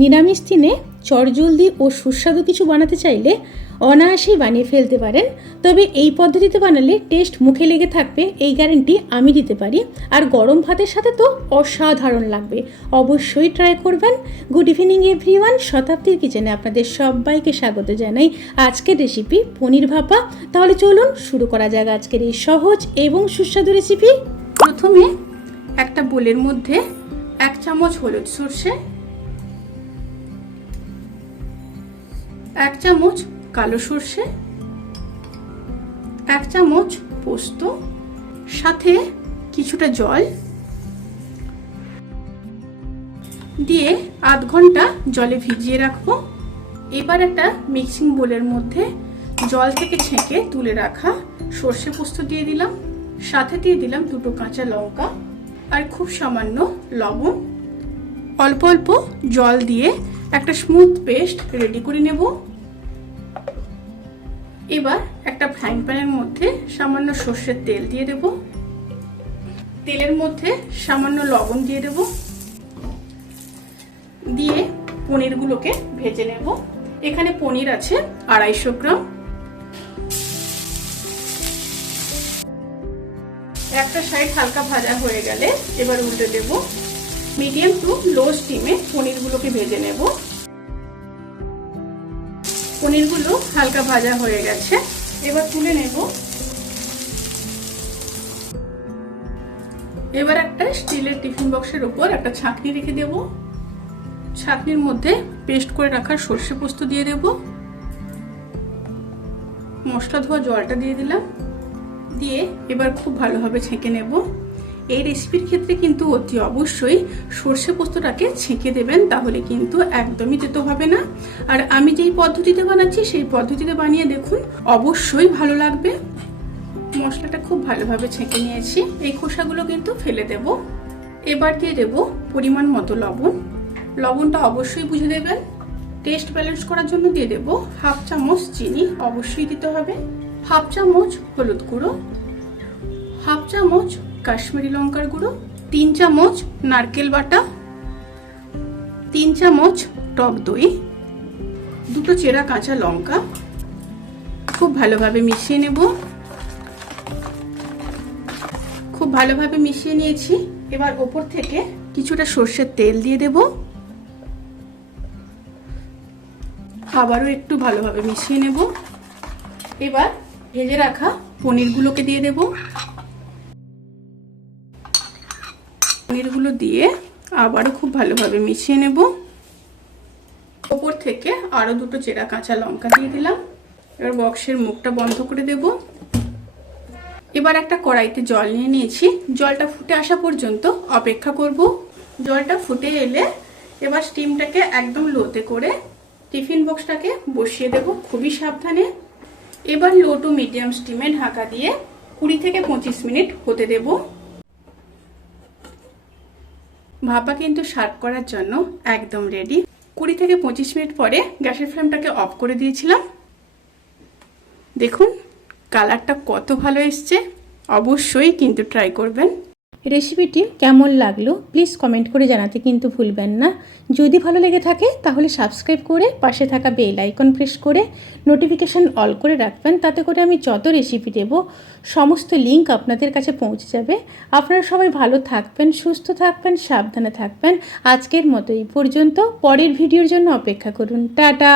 নিরামিষ দিনে চটজলদি ও সুস্বাদু কিছু বানাতে চাইলে অনায়াসেই বানিয়ে ফেলতে পারেন। তবে এই পদ্ধতিতে বানালে টেস্ট মুখে লেগে থাকবে, এই গ্যারান্টি আমি দিতে পারি। আর গরম ভাতের সাথে তো অসাধারণ লাগবে, অবশ্যই ট্রাই করবেন। গুড ইভিনিং এভরিওয়ান, শতাব্দীর কিচেনে আপনাদের সবাইকে স্বাগত জানাই। আজকের রেসিপি পনির ভাপা। তাহলে চলুন শুরু করা যাক আজকের এই সহজ এবং সুস্বাদু রেসিপি। প্রথমে একটা বোলের মধ্যে 1 চামচ হলুদ সর্ষে, 1 চামচ কালো সর্ষে, 1 চামচ পোস্ত, সাথে কিছুটা জল দিয়ে আধ ঘন্টা জলে ভিজিয়ে রাখবো। এবার একটা মিক্সিং বোলের মধ্যে জল থেকে ছেঁকে তুলে রাখা সর্ষে পোস্ত দিয়ে দিলাম, সাথে দিয়ে দিলাম 2টো কাঁচা লঙ্কা আর খুব সামান্য লবণ। অল্প অল্প জল দিয়ে একটা স্মুথ পেস্ট রেডি করে নেব। এবার একটা ফ্রাইং প্যানের মধ্যে সামান্য সর্ষের তেল দিয়ে দেব। তেলের মধ্যে সামান্য লবণ দিয়ে দেব, দিয়ে পনিরগুলোকে ভেজে নেব। এখানে পনির আছে 250 গ্রাম। একটা সাইড হালকা ভাজা হয়ে গেলে এবার উল্টে দেব। মিডিয়াম টু লো স্টিমে পনিরগুলোকে ভেজে নেব। পনিরগুলো হালকা ভাজা হয়ে গেছে, এবার তুলে নেব। এবার একটা স্টিলের টিফিন বক্সের উপর একটা ছাঁকনি রেখে দেব। ছাঁকনির মধ্যে পেস্ট করে রাখা সর্ষে পোস্ত দিয়ে দেব। মশলা ধোয়া জলটা দিয়ে দিলাম, দিয়ে এবার খুব ভালোভাবে ছেঁকে নেব। এই রেসিপির ক্ষেত্রে কিন্তু অতি অবশ্যই সর্ষে পোস্তটাকে ছেঁকে দেবেন, তাহলে কিন্তু একদমই তেতো হবে না। আর আমি যেই পদ্ধতিতে বানাচ্ছি সেই পদ্ধতিতে বানিয়ে দেখুন, অবশ্যই ভালো লাগবে। মশলাটা খুব ভালোভাবে ছেঁকে নিয়েছি, এই খোসাগুলো কিন্তু ফেলে দেব। এবার দিয়ে দেব পরিমাণ মতো লবণ। লবণটা অবশ্যই বুঝে দেবেন। টেস্ট ব্যালেন্স করার জন্য দিয়ে দেব 1/2 চামচ চিনি, অবশ্যই দিতে হবে। 1/2 চামচ হলুদ গুঁড়ো, 1/2 চামচ কাশ্মীরি লঙ্কার গুঁড়ো, 3 চামচ নারকেল বাটা, 3 চামচ টক দই, 2টো চেরা কাঁচা লঙ্কা। খুব ভালোভাবে মিশিয়ে নেব। খুব ভালোভাবে মিশিয়ে নিয়েছি। এবার ওপর থেকে কিছুটা সর্ষের তেল দিয়ে দেব। আবারও একটু ভালোভাবে মিশিয়ে নেব। এবার ভেজে রাখা পনিরগুলোকে দিয়ে দেব। পনিরগুলো দিয়ে আবারও খুব ভালোভাবে মিশিয়ে নেব। ওপর থেকে আরো 2টো চেরা কাঁচা লঙ্কা দিয়ে দিলাম। এবার বক্সের মুখটা বন্ধ করে দেব। এবার একটা কড়াইতে জল নিয়ে নিয়েছি, জলটা ফুটে আসা পর্যন্ত অপেক্ষা করব। জলটা ফুটে এলে এবার স্টিমটাকে একদম লোতে করে টিফিন বক্সটাকে বসিয়ে দেব, খুবই সাবধানে। এবার লো টু মিডিয়াম স্টিমে ঢাকা দিয়ে 20 থেকে 25 মিনিট হতে দেব। ভাপা কিন্তু সার্ভ করার জন্য একদম রেডি। 20 থেকে 25 মিনিট পরে গ্যাসের ফ্লেমটাকে অফ করে দিয়েছিলাম। দেখুন কালারটা কত ভালো এসছে, অবশ্যই কিন্তু ট্রাই করবেন। রেসিপিটি কেমন লাগলো প্লিজ কমেন্ট করে জানাতে কিন্তু ভুলবেন না। যদি ভালো লেগে থাকে তাহলে সাবস্ক্রাইব করে পাশে থাকা বেল আইকন প্রেস করে নোটিফিকেশান অল করে রাখবেন, তাতে করে আমি যত রেসিপি দেব সমস্ত লিঙ্ক আপনাদের কাছে পৌঁছে যাবে। আপনারা সবাই ভালো থাকবেন, সুস্থ থাকবেন, সাবধানে থাকবেন। আজকের মতো এই পর্যন্ত, পরের ভিডিওর জন্য অপেক্ষা করুন। টাটা।